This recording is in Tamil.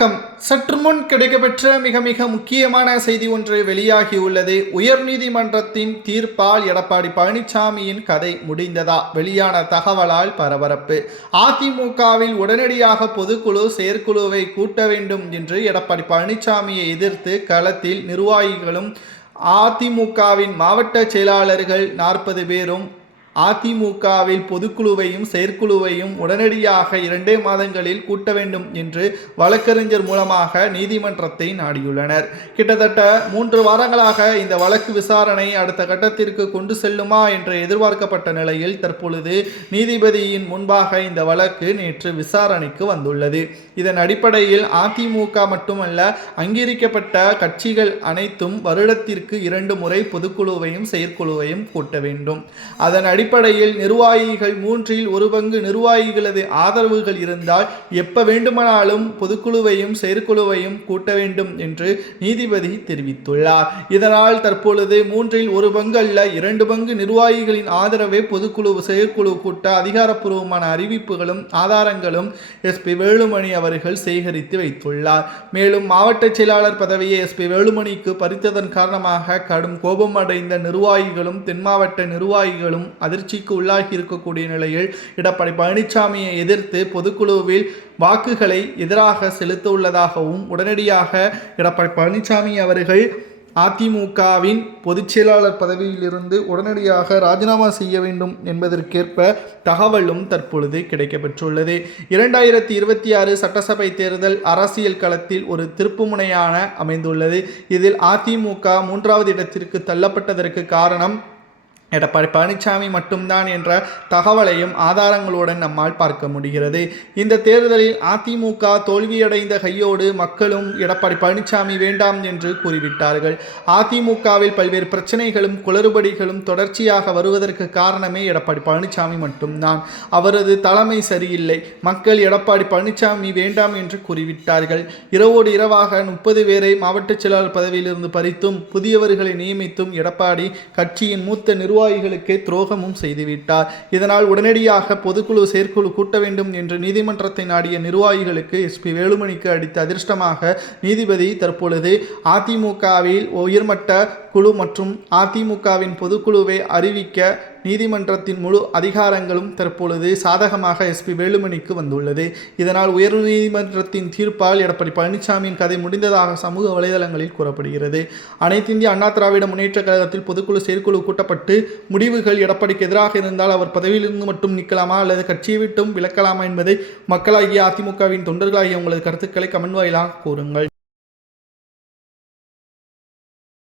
வணக்கம். சற்று முன் கிடைக்கப்பெற்ற மிக முக்கியமான செய்தி ஒன்று வெளியாகியுள்ளது. உயர்நீதிமன்றத்தின் தீர்ப்பால் எடப்பாடி பழனிசாமியின் கதை முடிந்ததா? வெளியான தகவலால் பரபரப்பு. அதிமுகவில் உடனடியாக பொதுக்குழு செயற்குழுவை கூட்ட வேண்டும் என்று எடப்பாடி பழனிசாமியை எதிர்த்து களத்தில் நிர்வாகிகளும் அதிமுகவின் மாவட்ட செயலாளர்கள் 40 பேரும் அதிமுகவில் பொதுக்குழுவையும் செயற்குழுவையும் உடனடியாக 2 மாதங்களில் கூட்ட வேண்டும் என்று வழக்கறிஞர் மூலமாக நீதிமன்றத்தை நாடியுள்ளனர். கிட்டத்தட்ட 3 வாரங்களாக இந்த வழக்கு விசாரணை அடுத்த கட்டத்திற்கு கொண்டு செல்லுமா என்று எதிர்பார்க்கப்பட்ட நிலையில் தற்பொழுது நீதிபதியின் முன்பாக இந்த வழக்கு நேற்று விசாரணைக்கு வந்துள்ளது. இதன் அடிப்படையில் அதிமுக மட்டுமல்ல, அங்கீகரிக்கப்பட்ட கட்சிகள் அனைத்தும் வருடத்திற்கு 2 முறை பொதுக்குழுவையும் செயற்குழுவையும் கூட்ட வேண்டும். அதன் அடிப்படையில் நிர்வாகிகள் 1/3 பங்கு நிர்வாகிகளது ஆதரவுகள் இருந்தால் எப்ப வேண்டுமானாலும் பொதுக்குழுவையும் செயற்குழுவையும் கூட்ட வேண்டும் என்று நீதிபதி தெரிவித்துள்ளார். இதனால் தற்பொழுது 1/3 பங்கு அல்ல 2 பங்கு நிர்வாகிகளின் ஆதரவை பொதுக்குழு செயற்குழு கூட்ட அதிகாரப்பூர்வமான அறிவிப்புகளும் ஆதாரங்களும் எஸ்பி வேலுமணி அவர்கள் சேகரித்து வைத்துள்ளார். மேலும் மாவட்ட செயலாளர் பதவியை எஸ்பி வேலுமணிக்கு பறித்ததன் காரணமாக கடும் கோபம் அடைந்த நிர்வாகிகளும் தென் மாவட்ட நிர்வாகிகளும் அதிர்ச்சிக்கு உள்ளாகி இருக்கக்கூடிய நிலையில் எடப்பாடி பழனிசாமியை எதிர்த்து பொதுக்குழுவில் வாக்குகளை எதிராக செலுத்த உள்ளதாகவும் உடனடியாக எடப்பாடி பழனிசாமி அவர்கள் அதிமுகவின் பொதுச் செயலாளர் பதவியிலிருந்து உடனடியாக ராஜினாமா செய்ய வேண்டும் என்பதற்கேற்ப தகவலும் தற்பொழுது கிடைக்கப்பெற்றுள்ளது. 2026 சட்டசபை தேர்தல் அரசியல் களத்தில் ஒரு திருப்புமுனையான அமைந்துள்ளது. இதில் அதிமுக 3வது இடத்திற்கு தள்ளப்பட்டதற்கு காரணம் எடப்பாடி பழனிசாமி மட்டும்தான் என்ற தகவலையும் ஆதாரங்களுடன் நம்மால் பார்க்க முடிகிறது. இந்த தேர்தலில் அதிமுக தோல்வியடைந்த கையோடு மக்களும் எடப்பாடி பழனிசாமி வேண்டாம் என்று கூறிவிட்டார்கள். அதிமுகவில் பல்வேறு பிரச்சனைகளும் குளறுபடிகளும் தொடர்ச்சியாக வருவதற்கு காரணமே எடப்பாடி பழனிசாமி மட்டும்தான். அவரது தலைமை சரியில்லை. மக்கள் எடப்பாடி பழனிசாமி வேண்டாம் என்று கூறிவிட்டார்கள். இரவோடு இரவாக 30 பேரை மாவட்ட செயலாளர் பதவியிலிருந்து பறித்தும் புதியவர்களை நியமித்தும் எடப்பாடி கட்சியின் மூத்த நிர்வாகிகளுக்கு துரோகமும் செய்துவிட்டார். இதனால் உடனடியாக பொதுக்குழு செயற்குழு கூட்ட வேண்டும் என்று நீதிமன்றத்தை நாடிய நிர்வாகிகளுக்கு எஸ்பி வேலுமணிக்கு அடித்த அதிர்ஷ்டமாக நீதிபதி தற்பொழுது அதிமுகவில் உயர்மட்ட குழு மற்றும் அதிமுகவின் பொதுக்குழுவை அறிவிக்க நீதிமன்றத்தின் முழு அதிகாரங்களும் தற்பொழுது சாதகமாக எஸ்பி வேலுமணிக்கு வந்துள்ளது. இதனால் உயர்நீதிமன்றத்தின் தீர்ப்பால் எடப்பாடி பழனிசாமியின் கதை முடிந்ததாக சமூக வலைதளங்களில் கூறப்படுகிறது. அனைத்து இந்திய அண்ணா திராவிட முன்னேற்ற கழகத்தில் பொதுக்குழு செயற்குழு கூட்டப்பட்டு முடிவுகள் எடப்பாடிக்கு எதிராக இருந்தால் அவர் பதவியிலிருந்து மட்டும் நீக்கலாமா அல்லது கட்சியை விட்டும் விலக்கலாமா என்பதை மக்களாகிய அதிமுகவின் தொண்டர்களாகிய உங்களது கருத்துக்களை கமெண்ட் வாயிலாக கூறுங்கள்.